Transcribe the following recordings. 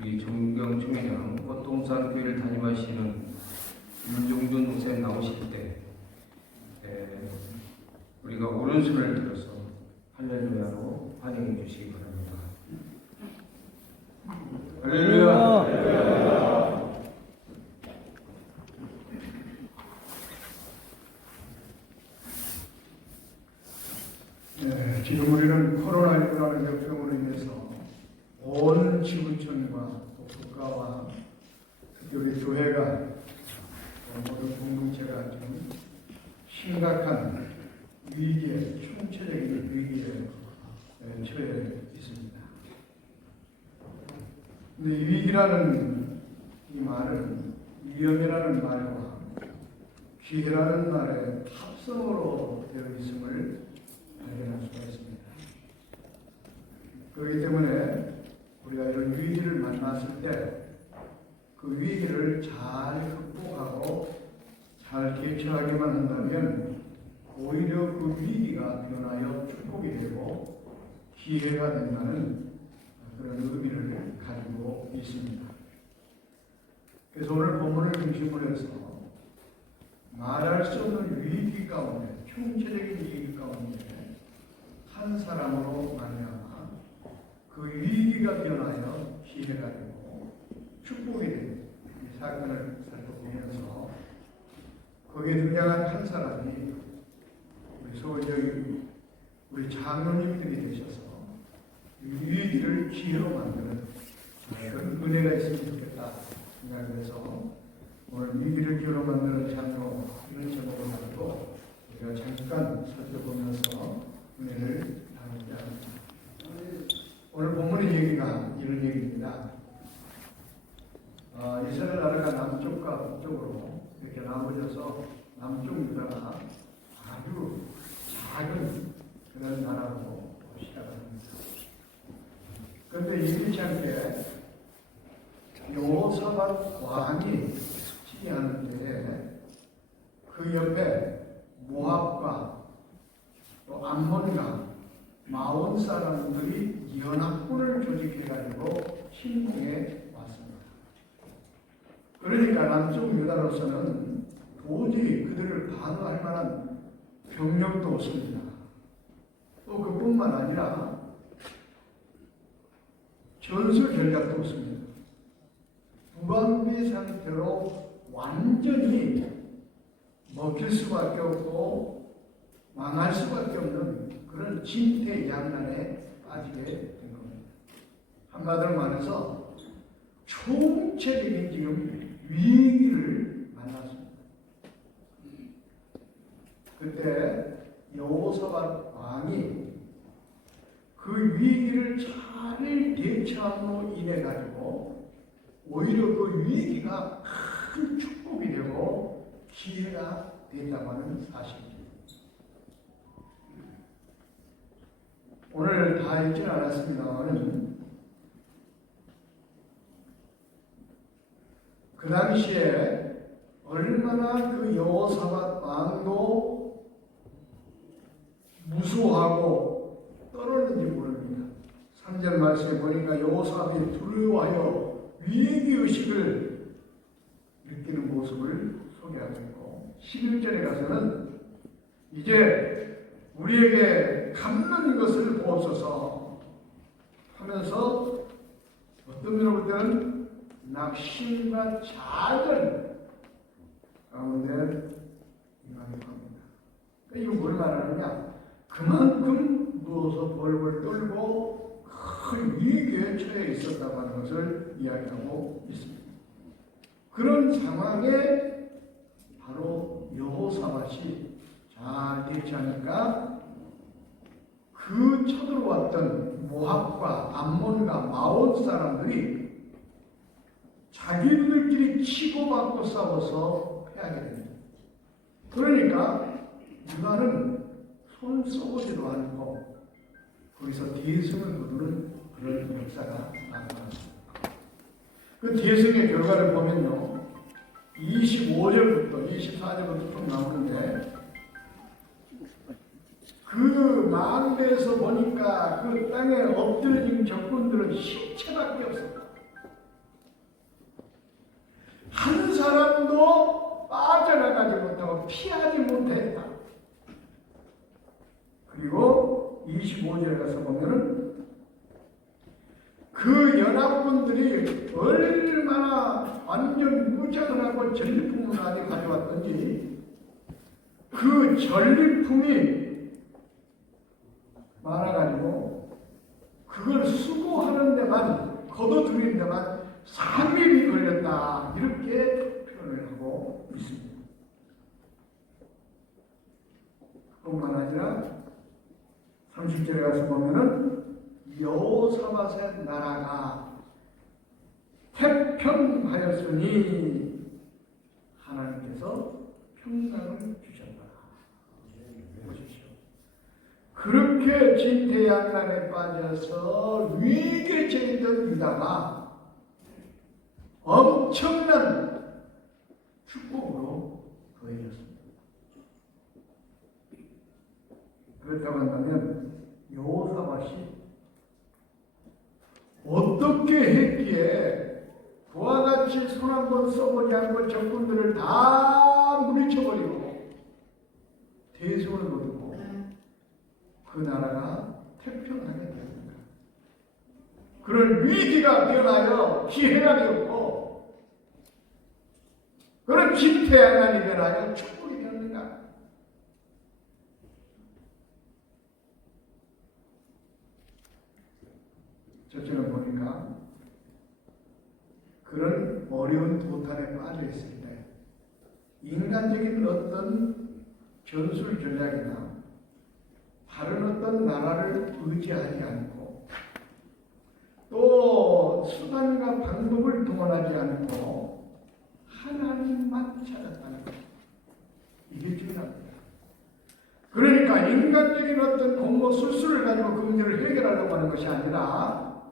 우리 정경 총회장 꽃동산 교회를 담임하시는 윤종준 목사님 나오실 때 에, 우리가 오른손을 들어서 할렐루야로 환영해 주시기 바랍니다. 할렐루야. 네, 지금 우리는 코로나19라는 역병으로 인해서 온 지구촌과 또 국가와 우리 교회가 또 모든 공동체가 지금 심각한 위기에 총체적인 위기에 에, 처해 있습니다. 근데 이 위기라는 이 말은 위험이라는 말과 기회라는 말의 합성어로 되어 있음을 발견할 수가 있습니다. 그렇기 때문에 우리가 이런 위기를 만났을 때 그 위기를 잘 극복하고 잘 대처하기만 한다면 오히려 그 위기가 변하여 축복이 되고 기회가 된다는 그런 의미를 가지고 있습니다. 그래서 오늘 본문을 중심으로 해서 말할 수 없는 위기 가운데, 총체적인 위기 가운데 한 사람으로 말미암아 그 위기가 변하여 기회가 되고 축복이 되는 이 사건을 살펴보면서 거기에 등장한 한 사람이 우리 소저기 우리 장로님들이 되셔서 이 위기를 기회로 만드는 그런 은혜가 있으면 좋겠다 생각해서 오늘 위기를 기회로 만드는 장로 이런 제목을 가지고 우리가 잠깐 살펴보면서 은혜를 나누자 합니다. 오늘 본문의 얘기가 이런 얘기입니다. 어, 이스라엘 나라가 남쪽과 북쪽으로 이렇게 나눠져서 남쪽 유다가 아주 작은 그런 나라로 시작합니다. 그런데 이렇지 않게 여호사밧 왕이 지휘하는데 그 옆에 모압과 또 암몬과 마온 사람들이 연합군을 조직해가지고 침공해 왔습니다. 그러니까 남쪽 유다로서는 도저히 그들을 방어할 만한 병력도 없습니다. 또 그뿐만 아니라 전술 전략도 없습니다. 무방비 상태로 완전히 먹힐 수밖에 없고 망할 수밖에 없는 그런 진퇴양난에 빠지게 된 겁니다. 한마디로 말해서 총체적인 지금 위기를 만났습니다. 그때 여호사밧 왕이 그 위기를 잘 대처함으로 인해 가지고 오히려 그 위기가 큰 축복이 되고 기회가 된다고 하는 사실입니다. 오늘 다 읽지는 않았습니다만은 그 당시에 얼마나 그 여호사밧 왕도 무수하고 떨었는지 모릅니다. 3절 말씀에 보니까 여호사밧이 두려워하여 위기 의식을 느끼는 모습을 소개하고 있고 11절에 가서는 이제 우리에게 갚는 것을 보옵소서 하면서 어떤 면으로 볼 때는 낙심과 작은 가운데 임하게 합니다. 그러니까 이거 뭘 말하느냐? 그만큼 누워서 벌벌 떨고 큰 위기에 처해 있었다고 하는 것을 이야기하고 있습니다. 그런 상황에 바로 여호사밧이 잘 대처하니까 그 쳐들어왔던 모압과 암몬과 마온 사람들이 자기들끼리 치고받고 싸워서 패하게 됩니다. 그러니까 유다는 손 쏘지도 않고 거기서 대승을 거두는 그런 역사가 나타났습니다. 그 대승의 결과를 보면요. 25절부터 24절부터 좀 나오는데 그 망대에서 보니까 그 땅에 엎드려진 적군들은 시체밖에 없었다. 사람도 빠져나가지 못하고 피하지 못했다. 그리고 25절에 가서 보면은 그 연합군들이 얼마나 완전 무장을 하고 전리품을 많이 가져왔던지 그 전리품이 많아가지고 그걸 수거하는 데만 걷어들이는 데만 3일이 걸렸다 이렇게 표현을 하고 있습니다. 뿐만 아니라 30절에 가서 보면은 여호사밧의 나라가 태평하였으니 하나님께서 평강을 주셨다. 보십시오. 그렇게 진퇴양난에 빠져서 위기에 처했던 유다가 엄청난 축복으로 더해졌습니다. 그렇다고 한다면 여호사밧이 어떻게 했기에 그와 같이 손 한 번 써보지 않고 적군들을 다 물리쳐버리고 대승을 거두고 그 나라가 태평하게 됩니다. 그런 위기가 변하여 기회가 되었고 그런 진퇴양난이 변하여 축복이 되었는가? 저처럼 보니까 그런 어려운 도탄에 빠져 있을 때 인간적인 어떤 전술 전략이나 다른 어떤 나라를 의지하지 않고 또 수단과 방법을 동원하지 않고 하나님만 찾았다는 것 이게 중요합니다. 그러니까 인간적인 어떤 공모 술수를 가지고 그 문제를 해결하려고 하는 것이 아니라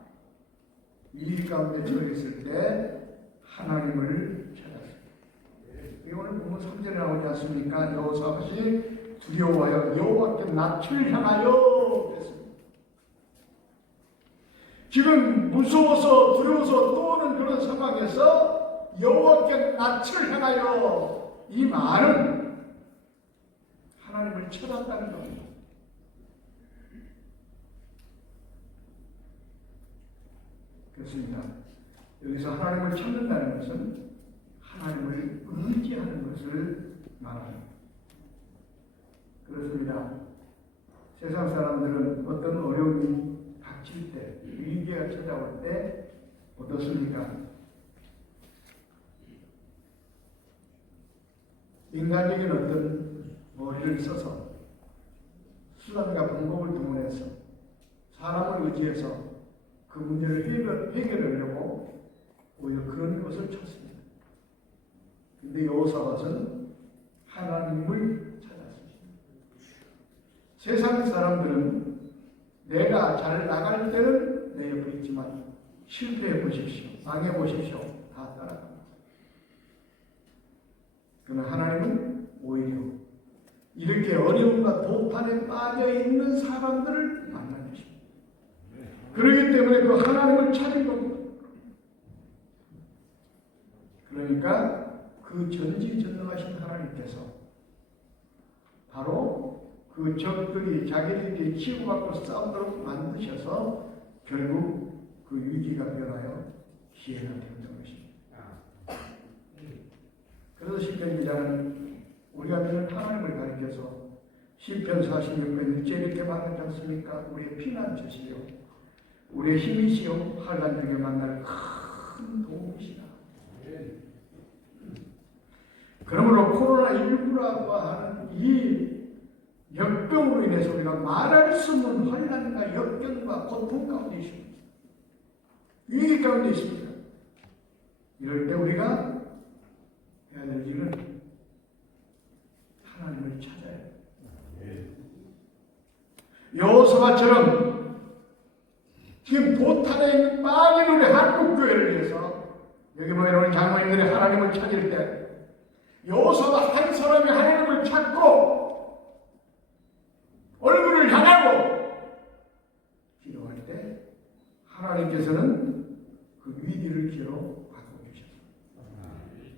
이 가운데 처했을 때 하나님을 찾았습니다. 이 오늘 보면 3절에 나오지 않습니까? 여호사밧이 두려워하여 여호와께 낯을 향하여. 지금 무서워서 두려워서 떠오는 그런 상황에서 여호와께 낯을 향하여 이 말은 하나님을 찾았다는 겁니다. 그렇습니다. 여기서 하나님을 찾는다는 것은 하나님을 의지하는 것을 말합니다. 그렇습니다. 세상 사람들은 어떤 어려움이 닥칠 때, 위기가 찾아올 때 어떻습니까? 인간적인 어떤 머리를 써서 수단과 방법을 동원해서 사람을 의지해서 그 문제를 해결, 해결하려고 오히려 그런 것을 찾습니다. 근데 여호사밧은 하나님을 찾았습니다. 세상 사람들은 내가 잘 나갈 때는 내 옆에 있지만 실패해 보십시오. 망해 보십시오. 다 따라갑니다. 그러나 하나님은 오히려 이렇게 어려움과 도탄에 빠져 있는 사람들을 만나주십니다. 그렇기 때문에 그 하나님을 찾은 겁니다. 그러니까 그 전지전능하신 하나님께서 바로 그 적들이 자기들끼리 치고받고 싸우도록 만드셔서 결국 그 위기가 변하여 기회가 되었던 것입니다. 그래서 시편 기자는 우리가 믿는 하나님을 가리켜서 시편 46편 1절 이렇게 말하지 않습니까? 우리의 피난처시요 우리의 힘이시요 환란 중에 만날 큰 도움이시다. 그러므로 코로나19라고 하는 이 역병으로 인해서 우리가 말할 수 없는 환란과 역경과 고통 가운데 있습니다. 위기 가운데 있습니다. 이럴 때 우리가 해야 될 일은 하나님을 찾아야 돼요. 여호수아처럼 지금 도탄에 빠진 우리 한국 교회를 위해서 여기 보면 우리 장로님들이 하나님을 찾을 때 여호수아 한 사람이 하나님을 찾고 얼굴을 향하고 기도할 때 하나님께서는 그 위기를 기로 갖고 계셨습니다.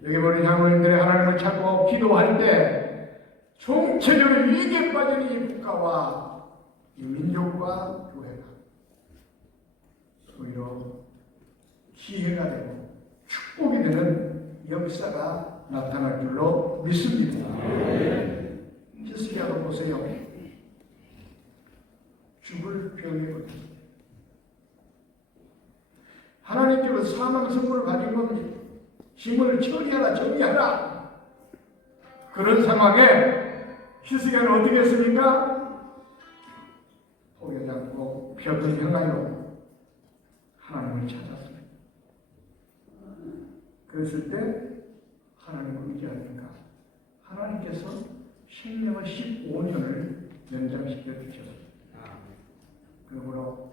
여기 보는 장로님들이 하나님을 찾고 기도할 때 총체적으로 위기에 빠진 이 국가와 이 민족과 교회가 오히려 기회가 되고 축복이 되는 역사가 나타날 줄로 믿습니다. 히스기야도 보세요. 병이거든요. 하나님께로 사망 선물을 가진 겁니다. 힘을 처리하라, 정리하라. 그런 상황에 히스기야는 어떻게 했습니까? 포기하지 않고 벽을 향하여 하나님을 찾았습니다. 그랬을 때 하나님을 의지하니까 하나님께서 생명을 15년을 연장시켜 주셨습니다. 그러므로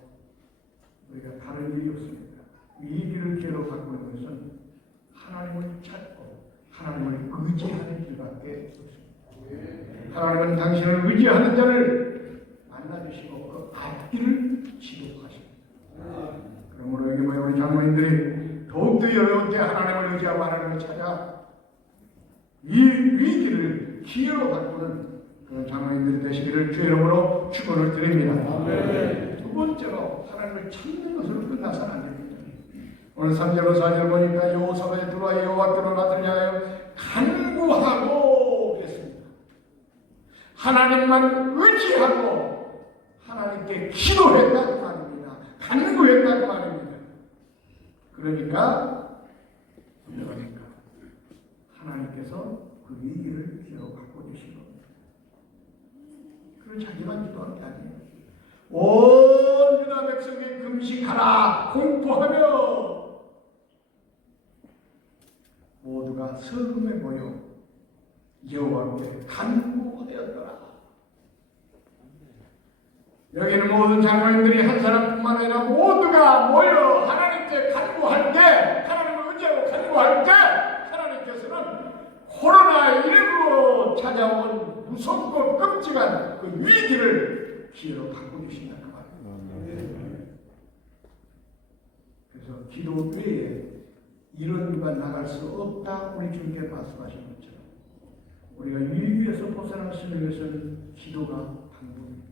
우리가 다른 일이 없습니다. 위기를 기회로 바꾸는 것은 하나님을 찾고 하나님을 의지하는 길밖에 없습니다. 하나님은 당신을 의지하는 자를 만나주시고 그 앞길을 지도하십니다. 그러므로 여기 모여 우리 장로님들이 더욱더 어려운 때 하나님을 의지하고 하나님을 찾아 이 위기를 기회로 바꾸는 그런 장로님들이 되시기를 주의 이름으로 축원을 드립니다. 두 번째로 하나님을 찾는 것으로 끝나서는 안 됩니다. 오늘 3절로 4절 보니까 여호사에 들어와 여호와 들어가들 향하여 간구하고 그랬습니다. 하나님만 의지하고 하나님께 기도했다 그 말입니다. 간구했다 그 말입니다. 그러니까 그러니까 하나님께서 그 위기를 기회로 바꿔주신 겁니다. 그걸 자기만 기도한 게 아니에요. 온 유다 백성이 금식하라 공포하며 모두가 성음에 모여 여호와께 간구하였더라. 여기는 모든 장로님들이 한 사람뿐만 아니라 모두가 모여 하나님께 간구할 때 하나님을 의지하고 간구할 때 하나님께서는 코로나19로 찾아온 무섭고 끔찍한 그 위기를 기회로 바꿔주신다 그 말입니다. 그래서 기도 외에 이런 누가 나갈 수 없다 우리 주님께 말씀하신 것처럼 우리가 위기에서 있는 것은 기도가 방법입니다.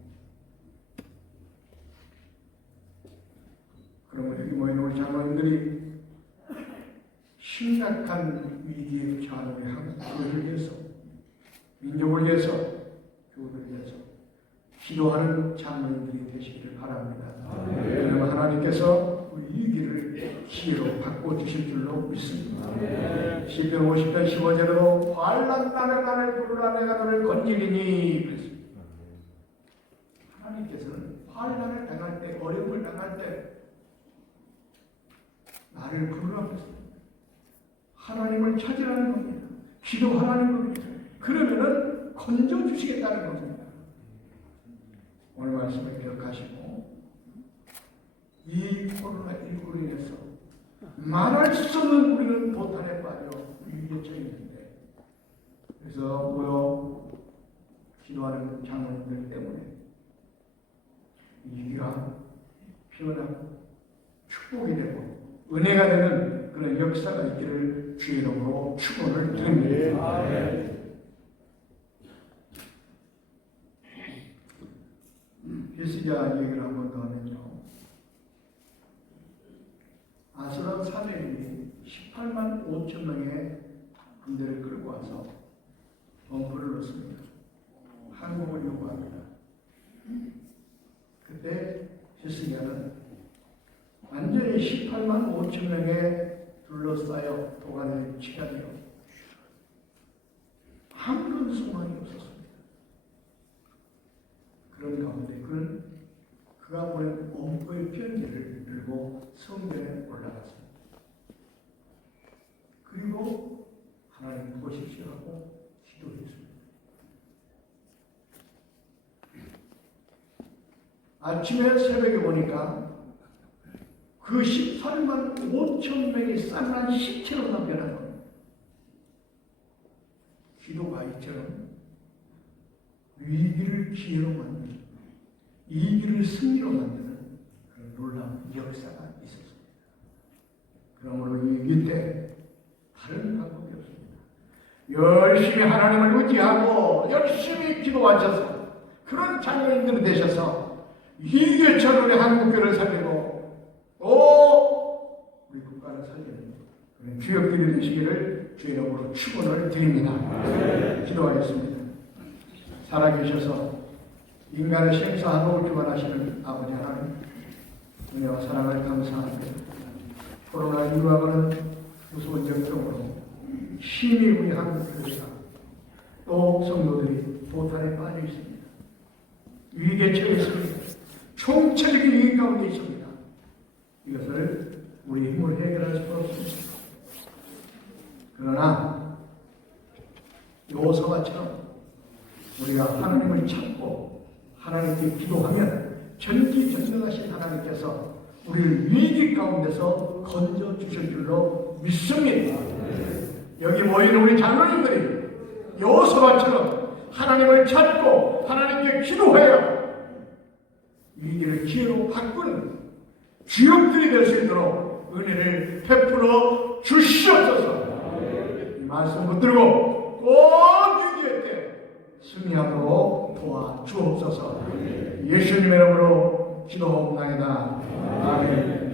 그러면 여기 모인 우리 장로님들이 심각한 위기에 우리 한국을 위해서 민족을 위해서 교회를 위해서 기도하는 장로님들이 되시기를 바랍니다. 왜냐하면 하나님께서 우리 위기를 기회로 바꿔 주실 줄로 믿습니다. 시편 50편 15절로 환란 나를 나를 부르라 내가 너를 건지리니 그랬습니다. 하나님께서는 환란을 당할 때 어려움을 당할 때 나를 부르라고 했습니다. 하나님을 찾으라는 겁니다. 기도하라는 겁니다. 그러면은 건져 주시겠다는 겁니다. 오늘 말씀을 기억하시고 이 코로나19로 인해서 말할 수 없는 우리는 도탄에 빠져 위기에 처했는데 그래서 모여 기도하는 장로님들 때문에 이 위기가 피어나고 축복이 되고 은혜가 되는 그런 역사가 있기를 주의 이름으로 축원을 드립니다. 히 스기야 얘기를 한 번 더 하면요. 아스라 사내들이 18만 5천 명의 군대를 끌고 와서 범부를 넣습니다. 항복을 요구합니다. 그때 히스기야는 완전히 18만 5천 명에 둘러싸여 도관을 치다니요. 아무런 소망이 없었습니다. 그런 가운데 그가 보낸 엄포의 편지를 들고 성전에 올라갔습니다. 그리고 하나님 보십시오 하고 기도했습니다. 아침에 새벽에 보니까 그 18만 5천 명이 쌍난 시체로 남겨난 겁니다. 기도가 이처럼 위기를 기회로 만드는 위기를 승리로 만드는 그런 놀라운 역사가 있었습니다. 그러므로 이 위기 때 다른 방법이 없습니다. 열심히 하나님을 의지하고 열심히 기도하셔서 그런 자녀님들이 되셔서 이교처럼 우리 한국교를 살리고 또 우리 국가를 살리는 그런 주역들이 되시기를 주의 이름으로 축원을 드립니다. 기도하겠습니다. 살아계셔서 인간을 생사하고 주관하시는 아버지 하나님 은혜와 사랑을 감사합니다. 코로나19와는 무서운 역경으로 심히 우리 한국교회가 또 성도들이 도탄에 빠져 있습니다. 위기에 있습니다. 총체적인 위기 가운데 있습니다. 이것을 우리 힘으로 해결할 수 없습니다. 그러나 요서가처럼 우리가 하나님을 찾고 하나님께 기도하면 전기전능하신 하나님께서 우리를 위기 가운데서 건져 주실 줄로 믿습니다. 여기 모이는 우리 장로님들이 여호수아처럼 하나님을 찾고 하나님께 기도해야 위기를 기회로 바꾸는 주역들이 될 수 있도록 은혜를 베풀어 주시옵소서. 이 말씀 붙들고 꼭 승리하도록 도와주옵소서. 예수님의 이름으로 기도하옵나이다. 아멘.